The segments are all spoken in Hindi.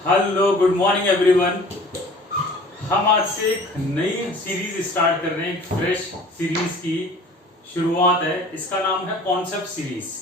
Hello good morning everyone. हम आज से एक नई सीरीज स्टार्ट कर रहे हैं। एक फ्रेश सीरीज की शुरुआत है। इसका नाम है कॉन्सेप्ट सीरीज।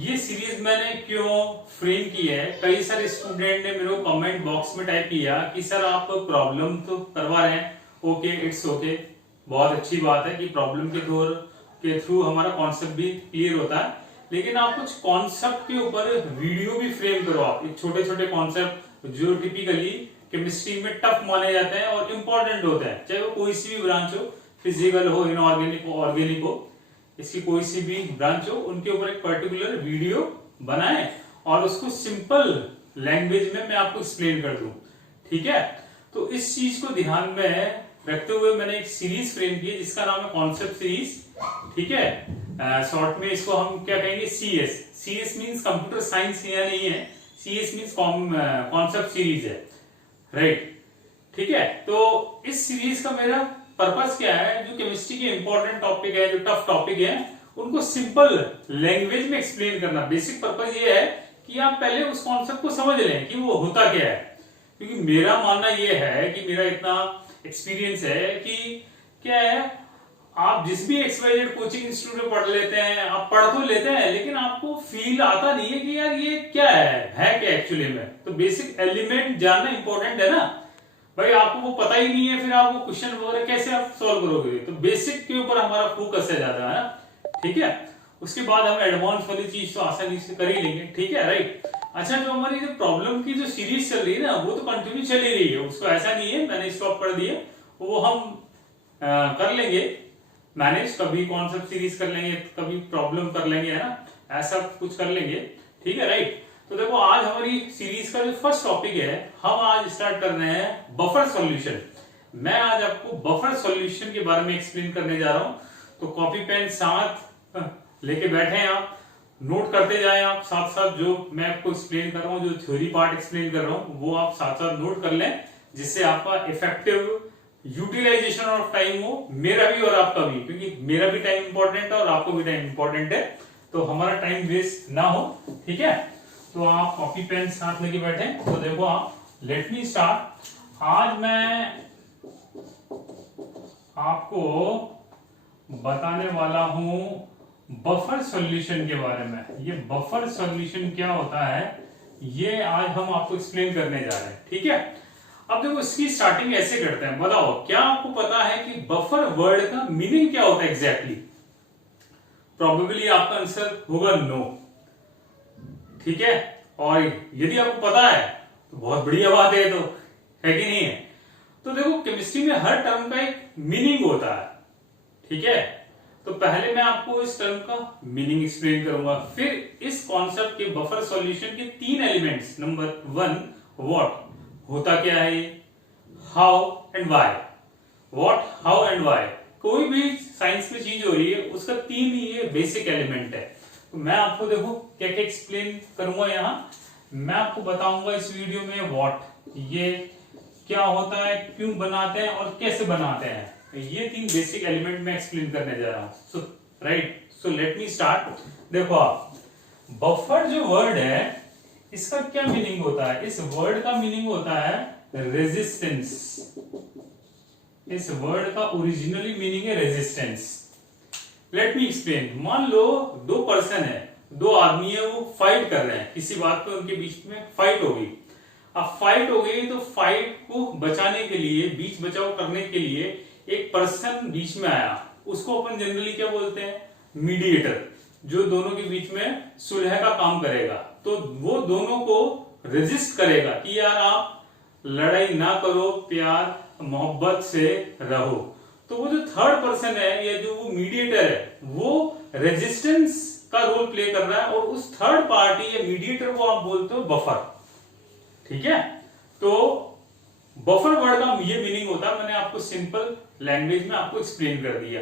ये सीरीज मैंने क्यों फ्रेम की है, कई सारे स्टूडेंट ने मेरे को कमेंट बॉक्स में टाइप किया कि सर आप प्रॉब्लम तो करवा रहे हैं, ओके इट्स ओके, बहुत अच्छी बात है कि प्रॉब्लम के थ्रू हमारा कॉन्सेप्ट भी क्लियर होता है, लेकिन आप कुछ कॉन्सेप्ट के ऊपर वीडियो भी फ्रेम करो। आप छोटे छोटे कॉन्सेप्ट जो टिपिकली केमिस्ट्री में टफ माने जाते हैं और इंपॉर्टेंट होते हैं, चाहे वो कोई सी भी ब्रांच हो, फिजिकल हो, इनऑर्गेनिक हो, ऑर्गेनिक हो, इसकी कोई सी भी ब्रांच हो, उनके ऊपर एक पर्टिकुलर वीडियो बनाएं और उसको सिंपल लैंग्वेज में मैं आपको एक्सप्लेन कर दूं। ठीक है, तो इस चीज को ध्यान में रखते हुए मैंने एक सीरीज फ्रेम की है जिसका नाम है कॉन्सेप्ट सीरीज। ठीक है, शॉर्ट में इसको हम क्या कहेंगे, CS. CS means computer science या नहीं है, सीएस मींस कॉन्सेप्ट सीरीज है, राइट। ठीक है, तो इस सीरीज का मेरा पर्पस क्या है, जो केमिस्ट्री के इंपॉर्टेंट टॉपिक है, जो टफ टॉपिक है, उनको सिंपल लैंग्वेज में एक्सप्लेन करना। बेसिक पर्पस ये है कि आप पहले उस कॉन्सेप्ट को समझ लें कि वो होता क्या है, क्योंकि मेरा मानना ये है कि मेरा इतना एक्सपीरियंस है कि क्या है, आप जिस भी XYZ कोचिंग इंस्टीट्यूट में पढ़ लेते हैं, आप पढ़ तो लेते हैं, लेकिन आपको फील आता नहीं है कि यार ये क्या है क्या एक्चुअली में। तो बेसिक एलिमेंट जानना इंपॉर्टेंट है ना भाई। आपको वो पता ही नहीं है, फिर आप वो क्वेश्चन वगैरह कैसे आप सॉल्व करोगे। तो बेसिक के ऊपर हमारा फोकस है ज्यादा, है ना। ठीक है, उसके बाद हम एडवांस वाली चीज तो आसानी से कर ही लेंगे। ठीक है, राइट। अच्छा, जो हमारी जो प्रॉब्लम की जो सीरीज चल रही है ना, वो तो कंटिन्यू चल ही रही है, उसको ऐसा नहीं है मैंने स्टॉप कर दिया। वो हम कर लेंगे मैनेज, कभी कॉन्सेप्ट सीरीज कर लेंगे, कभी प्रॉब्लम कर लेंगे, है ना, ऐसा कुछ कर लेंगे। ठीक है, राइट। तो देखो, आज हमारी सीरीज का जो फर्स्ट टॉपिक है, हम आज स्टार्ट कर रहे हैं बफर सॉल्यूशन। मैं आज आपको बफर सॉल्यूशन के बारे में एक्सप्लेन करने जा रहा हूं। तो कॉपी पेन साथ लेके बैठे हैं, आप नोट करते जाएं, आप साथ साथ जो मैं आपको एक्सप्लेन कर रहा हूं, जो थ्योरी पार्ट एक्सप्लेन कर रहा हूं, वो आप साथ साथ नोट कर लें, जिससे आपका इफेक्टिव यूटिलाइजेशन ऑफ टाइम हो, मेरा भी और आपका भी, क्योंकि मेरा भी टाइम इंपॉर्टेंट है और आपको भी टाइम इंपॉर्टेंट है, तो हमारा टाइम वेस्ट ना हो। ठीक है, तो आप कॉपी पेन साथ लेके बैठे। तो देखो आप, लेट मी स्टार्ट। आज मैं आपको बताने वाला हूं बफर सॉल्यूशन के बारे में। ये बफर सॉल्यूशन क्या होता है, ये आज हम आपको एक्सप्लेन करने जा रहे हैं। ठीक है, अब देखो इसकी स्टार्टिंग ऐसे करते हैं। बताओ, क्या आपको पता है कि बफर वर्ड का मीनिंग क्या होता है एग्जैक्टली? प्रोबेबली आपका आंसर होगा नो। ठीक है, और यदि आपको पता है तो बहुत बढ़िया बात है, तो है कि नहीं है। तो देखो, केमिस्ट्री में हर टर्म का एक मीनिंग होता है। ठीक है, तो पहले मैं आपको इस टर्म का मीनिंग एक्सप्लेन करूंगा, फिर इस कॉन्सेप्ट के बफर सॉल्यूशन के 3 एलिमेंट्स। नंबर 1 व्हाट, होता क्या है ये, how and why. What, how and why, कोई भी साइंस में चीज हो रही है उसका 3 ये बेसिक एलिमेंट है। तो मैं आपको देखो क्या क्या एक्सप्लेन करूंगा यहाँ। मैं आपको बताऊंगा इस वीडियो में व्हाट, ये क्या होता है, क्यों बनाते हैं और कैसे बनाते हैं। ये 3 बेसिक एलिमेंट मैं एक्सप्लेन करने जा रहा हूं। So right, so let me start. देखो आप, बफर जो वर्ड है, इसका क्या मीनिंग होता है? इस वर्ड का मीनिंग होता है रेजिस्टेंस। इस वर्ड का ओरिजिनली मीनिंग है रेजिस्टेंस। Let me explain. मान लो 2 पर्सन है, 2 आदमी है, वो फाइट कर रहे हैं किसी बात पे, उनके बीच में फाइट हो गई। अब फाइट हो गई तो फाइट को बचाने के लिए, बीच बचाव करने के लिए एक पर्सन बीच में आया, उसको अपन जनरली क्या बोलते हैं, मीडिएटर, जो दोनों के बीच में सुलह का काम करेगा। तो वो दोनों को रेजिस्ट करेगा कि यार आप लड़ाई ना करो, प्यार मोहब्बत से रहो। तो वो जो थर्ड पर्सन है, या जो वो मीडिएटर है, वो रेजिस्टेंस का रोल प्ले कर रहा है, और उस थर्ड पार्टी या मीडिएटर को आप बोलते हो बफर। ठीक है, तो बफर वर्ड का ये मीनिंग होता है, मैंने आपको सिंपल लैंग्वेज में आपको एक्सप्लेन कर दिया।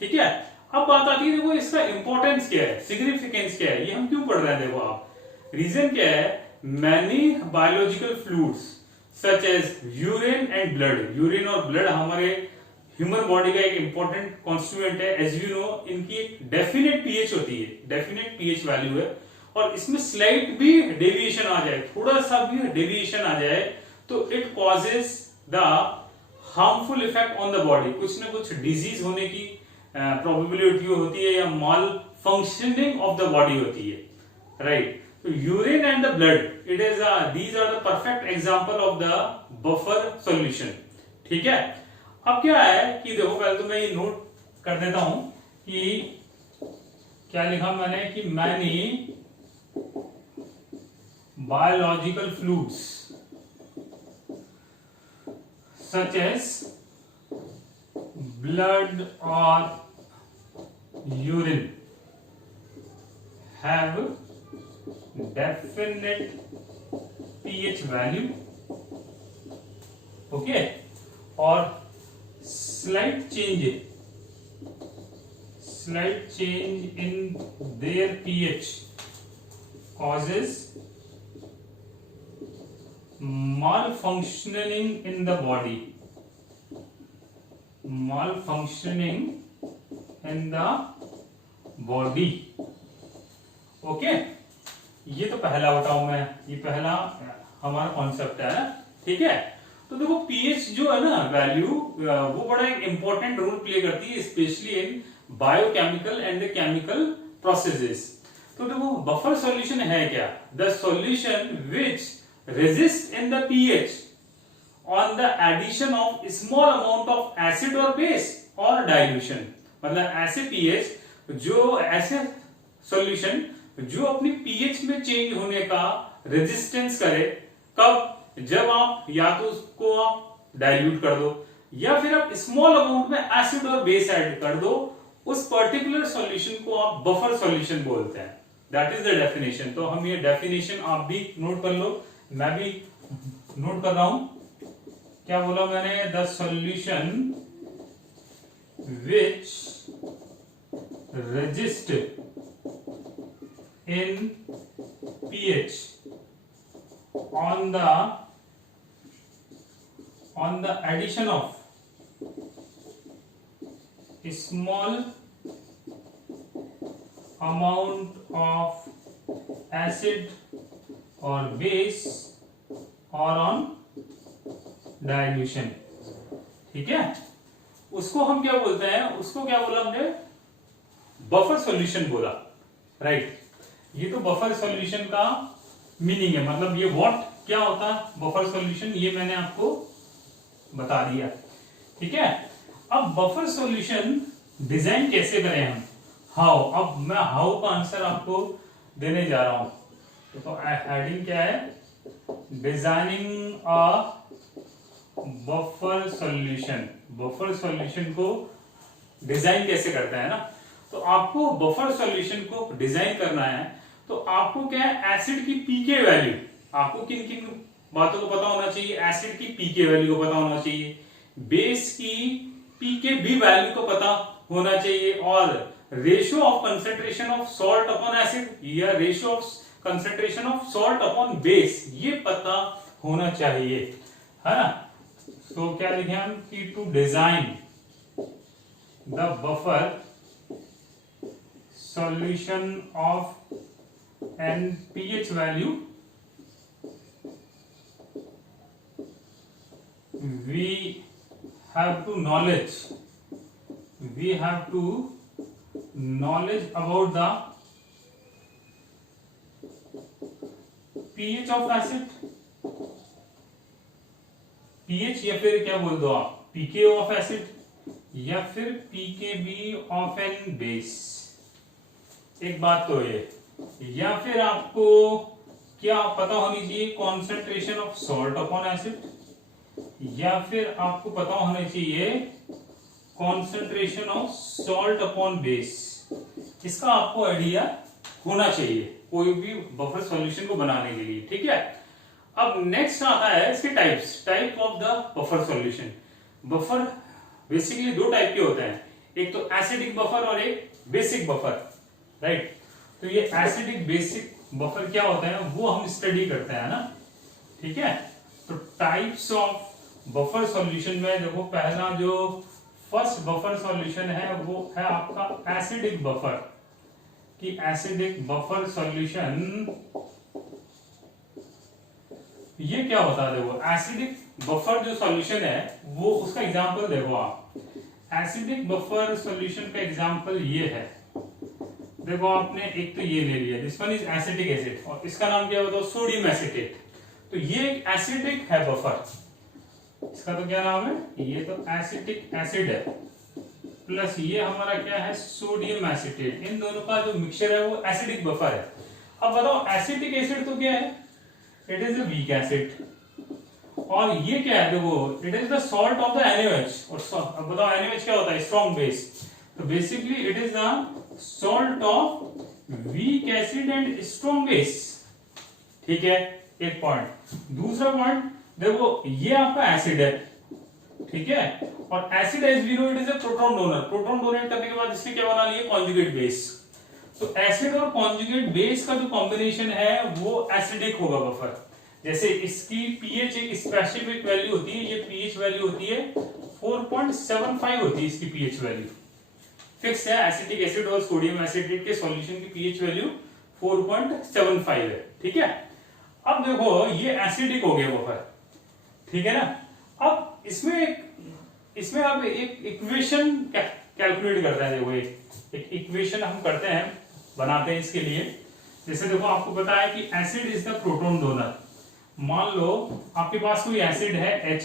ठीक है, अब बात आती है, देखो इसका इंपॉर्टेंस क्या है, सिग्निफिकेंस क्या है, ये हम क्यों पढ़ रहे हैं। देखो आप, रीजन क्या है, many biological fluids such as urine and blood. Urine और ब्लड हमारे ह्यूमन बॉडी का एक इंपॉर्टेंट कॉन्स्टिट्यूएंट है। एज यू नो, इनकी एक डेफिनेट पीएच होती है, डेफिनेट पीएच वैल्यू है, और इसमें स्लाइट भी डेविएशन आ जाए, थोड़ा सा भी डेविएशन आ जाए, तो it causes the harmful effect on the body, कुछ ना कुछ डिजीज होने की प्रोबेबिलिटी होती है या malfunctioning of the body होती है, राइट। तो urine and the blood, it is these are the perfect example of the buffer solution, ठीक है। अब क्या है कि देखो, पहले तो मैं ये नोट कर देता हूं कि क्या लिखा मैंने कि many biological fluids such as blood or urine have definite pH value, okay, or slight change in their pH causes malfunctioning in the body, malfunctioning in the body, okay. ये तो पहला बताऊं मैं, ये पहला हमारा कॉन्सेप्ट है, ठीक है। तो देखो पीएच जो है ना वैल्यू, वो बड़ा एक इंपॉर्टेंट रोल प्ले करती है, specially in biochemical and the chemical processes. तो देखो बफर सॉल्यूशन है क्या, the solution which resist in the pH on the addition of small amount of acid or base or dilution, मतलब ऐसे pH जो ऐसे सॉल्यूशन जो अपनी pH में चेंज होने का रेजिस्टेंस करे, कब, जब आप या तो उसको आप डाइल्यूट कर दो या फिर आप स्मॉल अमाउंट में एसिड और बेस ऐड कर दो, उस पर्टिकुलर सॉल्यूशन को आप बफर सॉल्यूशन बोलते हैं। That is the definition. तो हम ये डेफिनेशन आप भी नोट कर लो, मैं भी नोट कर रहा हूं। क्या बोला मैंने, the solution which resist in pH on the addition of small amount of acid और बेस और ऑन डाइल्यूशन, ठीक है, उसको हम क्या बोलते हैं, उसको क्या बोला हमने, बफर सॉल्यूशन बोला, राइट। ये तो बफर सॉल्यूशन का मीनिंग है, मतलब ये व्हाट क्या होता है बफर सॉल्यूशन, ये मैंने आपको बता दिया, ठीक है। अब बफर सॉल्यूशन डिजाइन कैसे करें हम, हाउ, अब मैं हाउ का आंसर आपको देने जा रहा हूं। तो हेडिंग क्या है, designing a buffer solution. Buffer solution को डिजाइन कैसे करता है ना, तो आपको बफर सॉल्यूशन को डिजाइन करना है, तो आपको क्या है, एसिड की पीके वैल्यू, आपको किन किन बातों को पता होना चाहिए, एसिड की पीके वैल्यू को पता होना चाहिए, बेस की पीके बी वैल्यू को पता होना चाहिए, और ratio of concentration of salt upon acid या ratio of concentration of salt upon base, ये पता होना चाहिए, है ना। तो क्या लिखे हम कि to design the buffer solution of an pH value we have to knowledge about the pH of acid, pH या फिर क्या बोल दो आप pK of acid या फिर pKb of an base। एक बात तो ये, या फिर आपको क्या पता होनी चाहिए, concentration of salt upon acid, या फिर आपको पता होना चाहिए concentration of salt upon base. इसका आपको आइडिया होना चाहिए कोई भी बफर सॉल्यूशन को बनाने के लिए, ठीक है। अब नेक्स्ट आता है इसके types, type of the buffer solution. Buffer basically दो टाइप के होते हैं, एक तो एसिडिक बफर और एक बेसिक बफर, राइट। तो ये एसिडिक बेसिक बफर क्या होता है वो हम स्टडी करते हैं ना, ठीक है। तो टाइप्स ऑफ बफर सॉल्यूशन में देखो, पहला जो फर्स्ट बफर सॉल्यूशन है वो है आपका एसिडिक बफर। कि एसिडिक बफर सॉल्यूशन ये क्या होता है। देखो एसिडिक बफर जो सॉल्यूशन है वो उसका एग्जांपल देखो आप, एसिडिक बफर सॉल्यूशन का एग्जांपल ये है। देखो आपने एक तो ये ले लिया, this one is acetic acid और इसका नाम क्या होता है सोडियम एसिटेट। तो ये एक एसिडिक है बफर, इसका तो क्या नाम है, ये तो एसिटिक एसिड है, प्लस ये हमारा क्या है सोडियम एसिटेट। इन दोनों का जो मिक्सचर है वो एसिडिक बफर है। अब बताओ एसिटिक एसिड तो क्या है, it is a weak acid. और ये क्या है, देखो it is the salt of the NaOH। और अब बताओ NaOH क्या होता है, स्ट्रॉन्ग बेस। तो basically it is the salt of weak acid and strong base. ठीक है, एक पॉइंट। दूसरा पॉइंट देखो ये आपका एसिड है, ठीक है, और acid as we know it is a proton donor. Proton donate करने के बाद इसने क्या बना लिया, कॉन्जुगेट बेस। तो एसिड और कॉन्जुगेट बेस का जो कॉम्बिनेशन है वो एसिडिक होगा बफर। जैसे इसकी पीएच एक स्पेसिफिक वैल्यू होती है, ये पीएच वैल्यू होती है 4.75 होती है इसकी पीएच वैल्यू, फिक्स है। एसिटिक एसिड और सोडियम एसिटेट के सॉल्यूशन की पीएच वैल्यू 4.75 है, ठीक है। अब देखो ये एसिडिक हो गया बफर, ठीक है ना। अब इसमें आप एक इक्वेशन कैलकुलेट करते हैं। देखो एक इक्वेशन हम करते हैं, बनाते हैं इसके लिए। जैसे देखो आपको पता है कि acid is the proton donor. मान लो आपके पास कोई एसिड है Ha,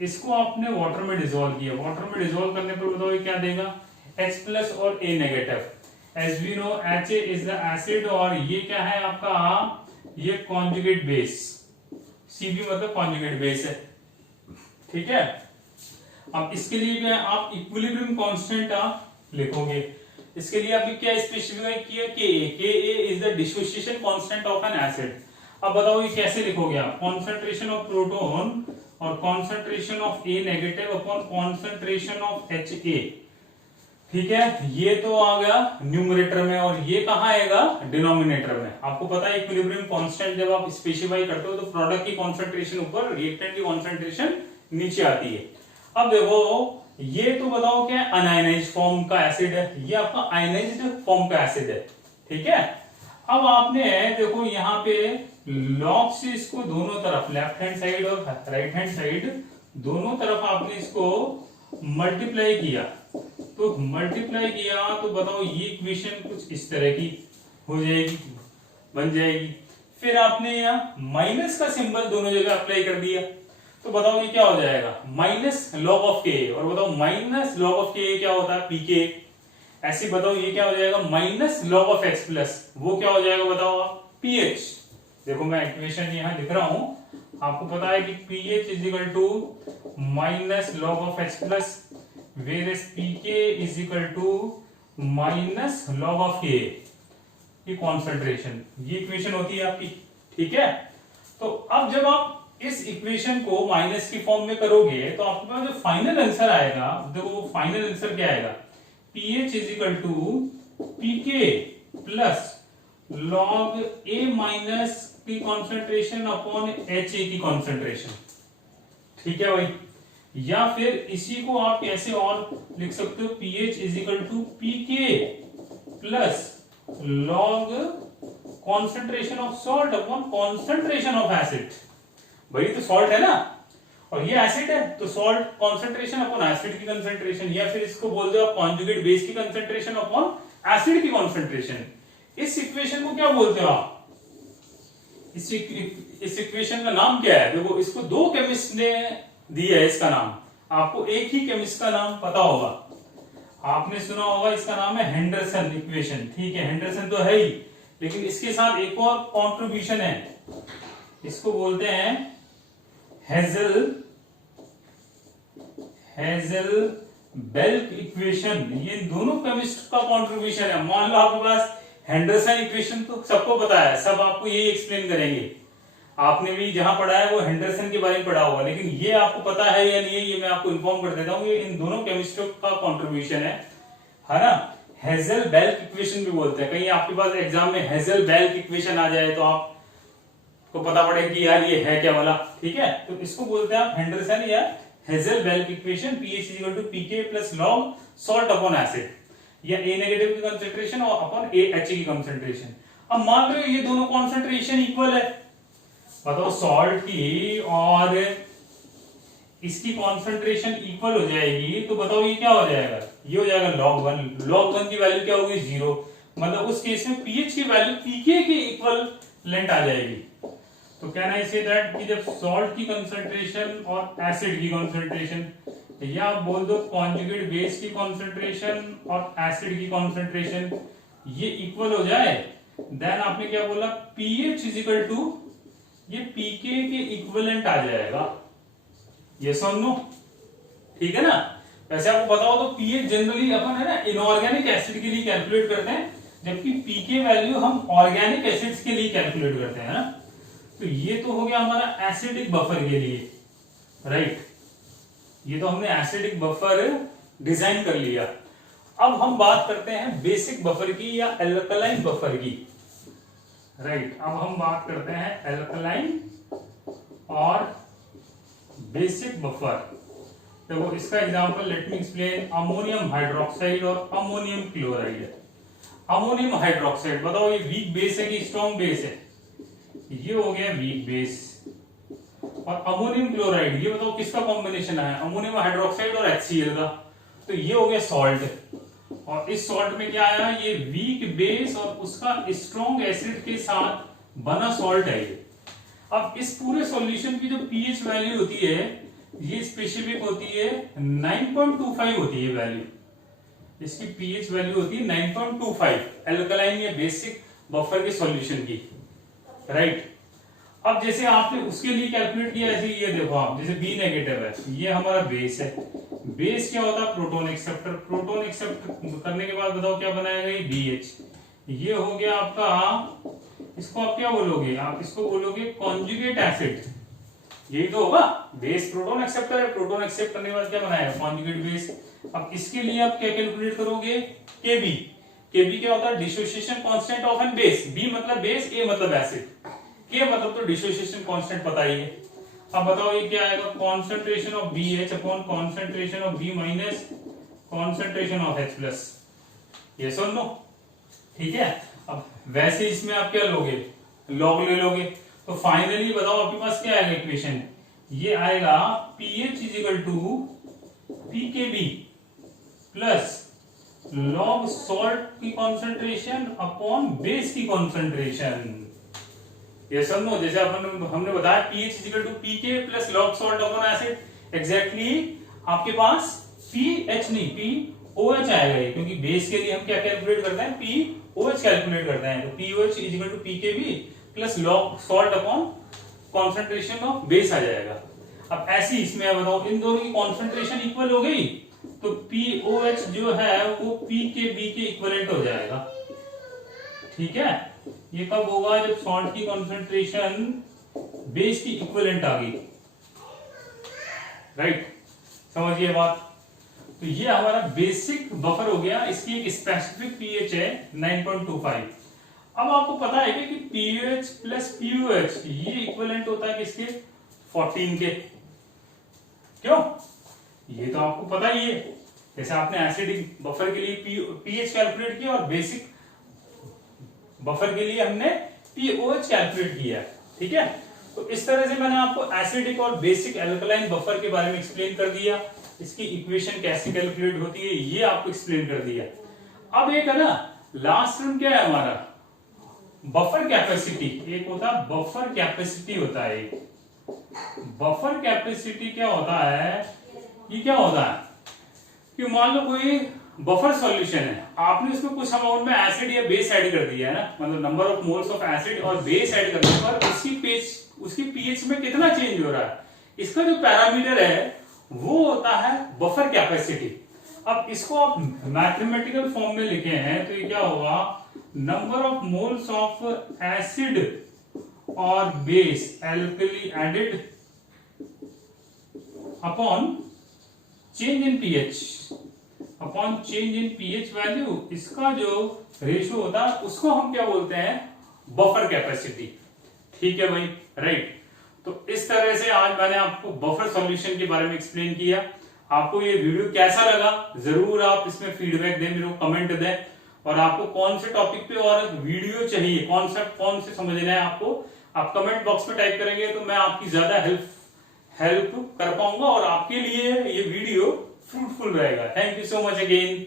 इसको आपने वाटर में डिसॉल्व किया। वाटर में डिसॉल्व करने पर बताओ ये क्या देगा, H प्लस और A negative. As we know Ha is the acid और ये क्या है आपका, ये कॉन्जुगेट बेस। Cb मतलब कॉन्जुगेट बेस है, ठीक है। अब इसके लिए क्या है, आप इक्विलिब्रियम कांस्टेंट आप लिखोगे। इसके लिए आपने क्या स्पेसिफाई किया, Ka is the dissociation constant of N acid. अब बताओ ये कैसे लिखोगे आप, कॉन्सेंट्रेशन ऑफ प्रोटॉन और concentration of A negative upon concentration of Ha, ठीक है। ये तो आ गया न्यूमरेटर में और ये कहाँ आएगा, डिनोमिनेटर में। आपको पता है इक्विलिब्रियम कांस्टेंट जब आप स्पेसिफाई करते हो तो प्रोडक्ट की कॉन्सेंट्रेशन ऊपर, रिएक्टेंट की कॉन्सेंट्रेशन नीचे आती है। अब देखो ये तो बताओ क्या अनआयनाइज्ड फॉर्म का एसिड है, ये आपका आयनाइज्ड फॉर्म का एसिड है, ठीक है। अब आपने देखो यहाँ पे लॉग से इसको दोनों तरफ, लेफ्ट हैंड साइड और राइट हैंड साइड दोनों तरफ आपने इसको मल्टीप्लाई किया। तो मल्टीप्लाई किया तो बताओ ये इक्वेशन कुछ इस तरह की हो जाएगी, बन जाएगी। फिर आपने यहाँ माइनस का सिंबल दोनों जगह अप्लाई कर दिया, तो बताओ ये क्या हो जाएगा, माइनस लॉग ऑफ के। और बताओ माइनस लॉग ऑफ के क्या होता है, पीके। ऐसे बताओ ये क्या हो जाएगा, minus log of X plus, वो क्या हो जाएगा बताओ आप, पीएच। देखो मैं इक्वेशन यहां लिख रहा हूं, आपको पता है कि pH is equal to minus log of X plus, whereas pK is equal to minus log of K, ये कॉन्सेंट्रेशन, ये इक्वेशन होती है आपकी, ठीक है। तो अब जब आप इस इक्वेशन को माइनस की फॉर्म में करोगे तो आपके पास जो फाइनल आंसर आएगा, देखो वो फाइनल आंसर क्या आएगा, pH is equal to pK plus log A minus की कॉन्सेंट्रेशन अपॉन HA की कॉन्सेंट्रेशन, ठीक है भाई। या फिर इसी को आप कैसे और लिख सकते हो, pH is equal to pK plus log concentration of salt upon concentration of acid. भाई तो सॉल्ट है ना और ये एसिड है, तो सॉल्ट कॉन्सेंट्रेशन अपॉन एसिड की कंसेंट्रेशन, या फिर इसको बोल दो आप कॉन्जुगेट बेस की कंसेंट्रेशन अपॉन एसिड की कंसेंट्रेशन। इस इक्वेशन को क्या बोलते हो आप, इस इक्वेशन का नाम क्या है, देखो इसको दो केमिस्ट ने दिया है इसका नाम, आपको एक ही केमिस्ट का नाम पता होगा, आपने सुना होगा, इसका नाम है हेंडरसन इक्वेशन, ठीक है। हेंडरसन तो है ही, लेकिन इसके साथ एक और कॉन्ट्रीब्यूशन है, इसको बोलते हैं हेज़ल-बेल्क इक्वेशन। ये दोनों केमिस्ट का कॉन्ट्रीब्यूशन है। मान लो आपके पास हेंडरसन इक्वेशन तो सबको पता है, सब आपको यही एक्सप्लेन करेंगे, आपने भी जहां पढ़ा है वो हेंडरसन के बारे में पढ़ा होगा, लेकिन ये आपको पता है या नहीं है ये मैं आपको इन्फॉर्म कर देता हूँ, ये इन दोनों केमिस्ट्री का कॉन्ट्रीब्यूशन है ना। हेज़ल-बेल्क इक्वेशन भी बोलते हैं, कहीं आपके पास एग्जाम में हेज़ल-बेल्क इक्वेशन आ जाए तो आप को पता पड़े कि यार ये है क्या वाला, ठीक है। तो इसको बोलते हैं आप हेंडरसन या Hasselbalch equation, pH equal to pK plus log salt upon acid. या A नेगेटिव की कंसेंट्रेशन और अपॉन AH की कंसेंट्रेशन। अब मान लो ये दोनों कंसेंट्रेशन इक्वल है, बताओ सॉल्ट की और इसकी कंसंट्रेशन इक्वल हो जाएगी, तो बताओ ये क्या हो जाएगा, ये हो जाएगा log 1। log 1 की वैल्यू क्या होगी, 0। मतलब उस केस में pH की वैल्यू pK के इक्वल आ जाएगी। तो कैन आई से दैट कि जब सॉल्ट की कंसंट्रेशन और एसिड की कंसंट्रेशन, या आप बोल दो कॉन्जुगेट बेस की कंसंट्रेशन और एसिड की कंसंट्रेशन ये इक्वल हो जाए, देन आपने क्या बोला, pH इज इक्वल टू ये pK के इक्विवेलेंट आ जाएगा। ये सुनो, ठीक है ना। वैसे आपको बताओ तो pH जनरली अपन है ना इनऑर्गेनिक एसिड के लिए कैलकुलेट करते हैं, जबकि pK वैल्यू हम ऑर्गेनिक एसिड्स के लिए कैलकुलेट करते हैं ना। तो ये तो हो गया हमारा एसिडिक बफर के लिए, राइट। ये तो हमने एसिडिक बफर डिजाइन कर लिया। अब हम बात करते हैं बेसिक बफर की या एल्कलाइन बफर की, राइट। अब हम बात करते हैं एल्कलाइन और बेसिक बफर। देखो इसका example let me explain, ammonium hydroxide और अमोनियम क्लोराइड। अमोनियम हाइड्रोक्साइड बताओ ये वीक बेस है कि स्ट्रॉन्ग बेस है, ये हो गया वीक बेस। और अमोनियम क्लोराइड ये बताओ किसका कॉम्बिनेशन है, अमोनियम हाइड्रोक्साइड और HCl का, तो ये हो गया सॉल्ट। और इस सॉल्ट में क्या आया, ये वीक बेस और उसका स्ट्रॉन्ग एसिड के साथ बना सॉल्ट है ये। अब इस पूरे सॉल्यूशन की जो pH वैल्यू होती है ये स्पेसिफिक होती है 9.25 होती है वैल्यू, इसकी pH वैल्यू होती है 9.25 एल्कलाइन या बेसिक बफर के सॉल्यूशन की, राइट। अब जैसे आपने उसके लिए कैलकुलेट किया, ऐसे ये देखो आप, जैसे B नेगेटिव है, ये हमारा बेस है। बेस क्या होता है, प्रोटॉन एक्सेप्टर। प्रोटॉन एक्सेप्ट करने के बाद बताओ क्या बनाएगा, ये BH। ये हो गया आपका, इसको आप क्या बोलोगे, आप इसको बोलोगे कॉन्जुगेट एसिड, यही तो होगा। बेस प्रोटॉन एक्सेप्टर है, प्रोटॉन एक्सेप्ट करने के बाद क्या बनाएगा, कॉन्जुगेट बेस। अब इसके लिए आप क्या कैलकुलेट करोगे, Kb। Kb क्या होता है, dissociation constant of an base. B मतलब बेस, A मतलब एसिड, K मतलब तो डिसोसिएशन कांस्टेंट पता ही है। अब बताओ ये क्या आएगा, concentration of BH upon concentration of B minus concentration of H+। ये सुन लो, ठीक है। अब वैसे इसमें आप क्या लोगे, लॉग ले लोगे, तो फाइनली बताओ आपके पास क्या आएगा इक्वेशन, ये आएगा pH is equal to pKb plus log salt की कॉन्सेंट्रेशन अपॉन बेस की कॉन्सेंट्रेशन। ये समझो, जैसे हमने बताया pH is equal to pK plus log salt upon acid, exactly आपके पास pH नहीं POH आएगा ये, क्योंकि बेस के लिए हम क्या कैलकुलेट करते हैं, POH कैलकुलेट करते हैं। तो POH is equal to pKb plus log salt upon concentration of base आ जाएगा। अब ऐसे इसमें बताओ इन दोनों की कॉन्सेंट्रेशन इक्वल हो गई, तो POH जो है वो pKb के इक्विवेलेंट हो जाएगा, ठीक है। ये कब होगा, जब सॉल्ट की कॉन्सेंट्रेशन बेस की इक्विवेलेंट आ गई, राइट। समझिए बात। तो ये हमारा बेसिक बफर हो गया, इसकी एक स्पेसिफिक pH है 9.25। अब आपको पता है कि pH प्लस POH ये इक्विवेलेंट होता है किसके, 14 के। क्यों, ये तो आपको पता ही है। जैसे आपने एसिडिक बफर के लिए pH कैलकुलेट किया और बेसिक बफर के लिए हमने POH कैलकुलेट किया, ठीक है। तो इस तरह से मैंने आपको एसिडिक और बेसिक एल्कलाइन बफर के बारे में एक्सप्लेन कर दिया, इसकी इक्वेशन कैसे कैलकुलेट होती है ये आपको एक्सप्लेन कर दिया। अब एक है ना लास्ट टर्म क्या है हमारा, बफर कैपेसिटी। एक होता है बफर कैपेसिटी, होता है एक बफर कैपेसिटी। क्या होता है, ये क्या होता है कि मान लो कोई बफर सॉल्यूशन है, आपने उसमें कुछ अमाउंट में एसिड या बेस ऐड कर दिया है ना, मतलब number of moles of acid और बेस ऐड करने पर उसकी pH में कितना चेंज हो रहा है, इसका जो पैरामीटर है वो होता है बफर कैपेसिटी। अब इसको आप मैथमेटिकल फॉर्म में लिखे हैं तो ये क्या होगा, number of moles of acid और base alkali added upon change in pH, upon change in pH value, इसका जो रेशियो होता है उसको हम क्या बोलते हैं, बफर कैपेसिटी। ठीक है भाई, राइट। तो इस तरह से आज मैंने आपको बफर सॉल्यूशन के बारे में एक्सप्लेन किया। आपको ये वीडियो कैसा लगा जरूर आप इसमें फीडबैक दें, मेरे को कमेंट दें, और आपको कौन से टॉपिक पे और वीडियो चाहिए, कॉन्सेप्ट कौन से समझना है आपको, आप कमेंट बॉक्स में टाइप करेंगे तो मैं आपकी ज्यादा हेल्प कर पाऊंगा और आपके लिए ये वीडियो फ्रूटफुल रहेगा। Thank you so much again.